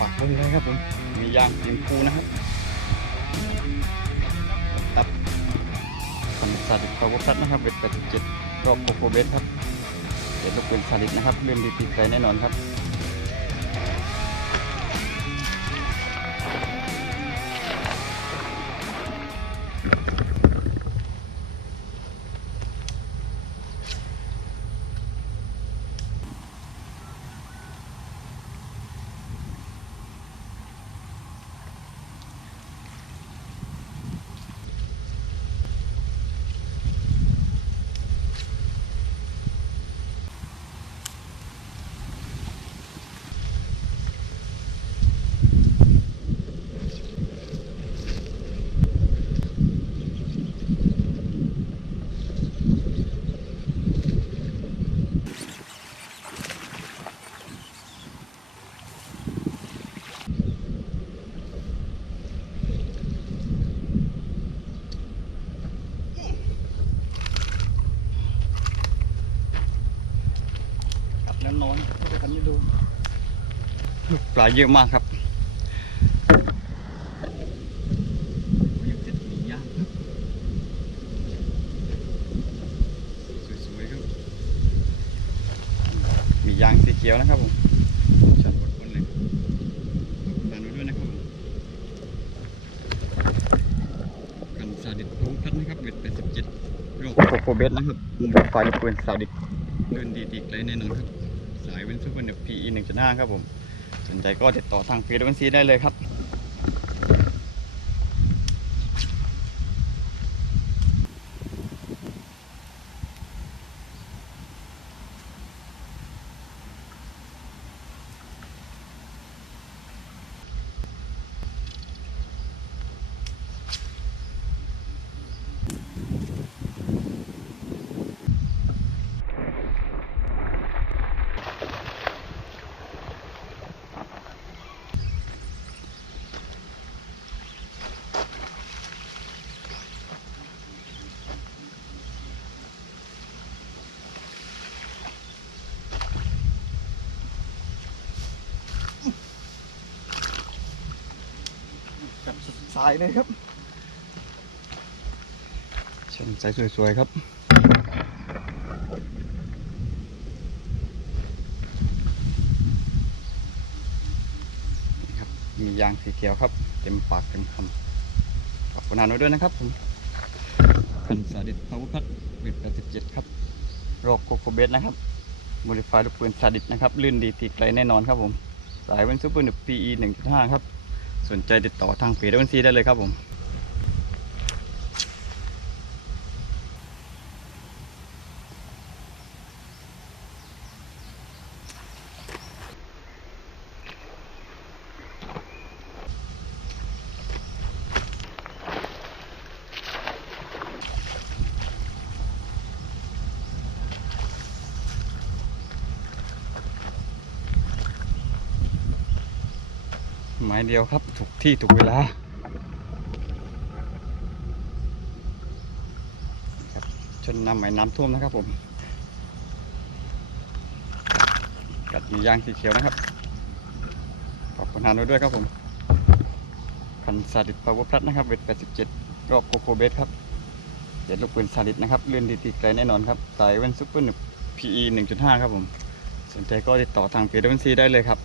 ปากไว้เลยครับผม มียางยิมคูนะครับครับคอนซาดิสพาวเวอร์พลัดนะครับเวท87รอบโคโคเบสครับเดี๋ยวลูกปืนซาดิสนะครับเลื่อนดีติดใจแน่นอนครับ กลับแล้วนอนก็จะทำให้ดูปลาเยอะมากครับยังติดมีย่างครับสวยๆครับมียางสีเขียวนะครับผมชันบนๆเลยฝากไว้ด้วยนะครับผมกันซาดิสโพพัดนะครับเวท87โรคโคโคเบสนะครับมือไฟปืนซาดิสเดินดีดีไกลแน่นอนครับ สายเว้นซูเปอร์เนบ PE 1.5ครับผม สนใจก็ติดต่อทางเฟซบุ๊กซีได้เลยครับ สายเลยครับชมสายสวยๆครับนี่ครับมียางสีเขียวครับ เต็มปากเต็มคำฝากคนอ่านไว้ด้วยนะครับผมคันสาดิตพาวเวอร์พัดเวท87ครับรอกโคโคเบสนะครับโมดิฟายลูกปืนซาดิสนะครับ ลื่นดีตีไกลแน่นอนครับผม สายเว้นซูเปอร์หนึบ PE 1.5ครับ สนใจติดต่อทางเพจบัญชีได้เลยครับผม ม้เดียวครับ ถูกที่ถูกเวลาครับชนน้ำไหมน้ำท่วมนะครับผม กัดมียางสีเขียวนะครับ ขอบคุณทานไว้ด้วยครับผมคันซาดิสพาวเวอร์พลัสนะครับเวท87 รอบโคโคเบสครับเด็ดลูกปืนซาดิสนะครับเลื่อนดีตีไกลแน่นอนครับสายเว้นซุปเปอร์หนึบ PE 1.5 ครับผม สนใจก็ติดต่อทางเพจบัญชีได้เลยครับ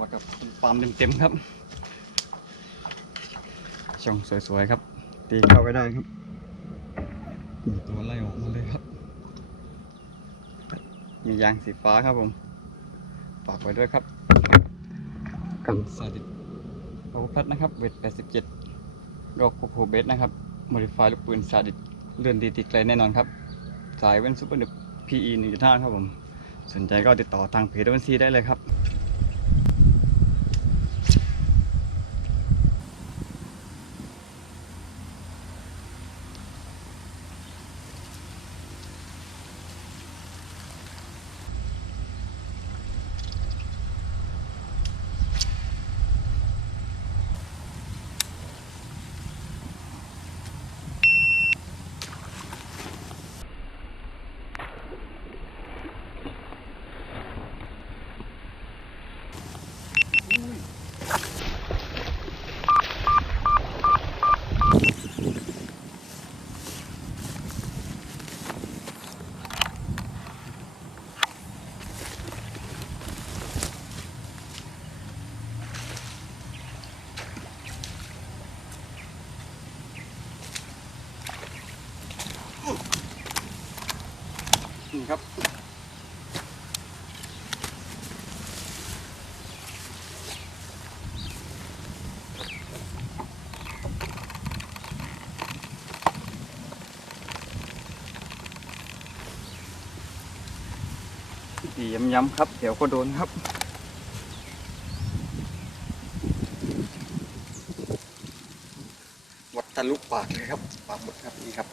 วัดกับปาล์มเต็มๆครับ ช่องสวยๆครับ ตีเข้าไปได้ครับมีตัวไล่ออกมาเลยครับ มียางสีฟ้าครับผมฝากไว้ด้วยครับกับซาดิสพาวพัดนะครับเวท87รอกโคโคเบสนะครับโมดิฟายลูกปืนซาดิสเลื่อนดีตีไกลแน่นอนครับ สายเว้นซูเปอร์หนึบ PE 1.5 ครับผม สนใจก็ติดต่อทางเพจบัญชีได้เลยครับ นี่ ครับ ดีย้ำๆครับ เดี๋ยวก็โดนครับวัดทะลุปากเลยครับ ปากหมดครับนี่ครับ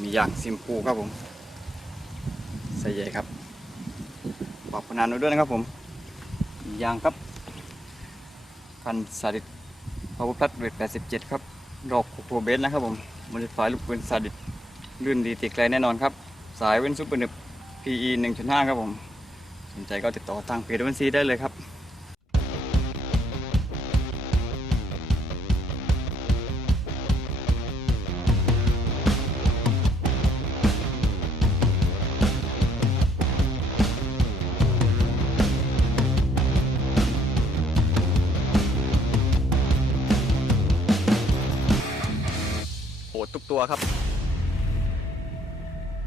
มีอย่างซิมพูครับผม ส่ใหญ่ครับบอกพนันด้วยนะครับผมยางครับคันสาดิตพาวเวอร์พลัสเวท87 ครับรอบโคเบสนะครับผมมันจะฝายลูกปืนสาดิตลื่นดีติดไกลแน่นอนครับ สายเว้นซุปเปอร์หนึบ PE 1.5 ครับผม สนใจก็ติดต่อทางเพจวันซีได้เลยครับ ตัวครับ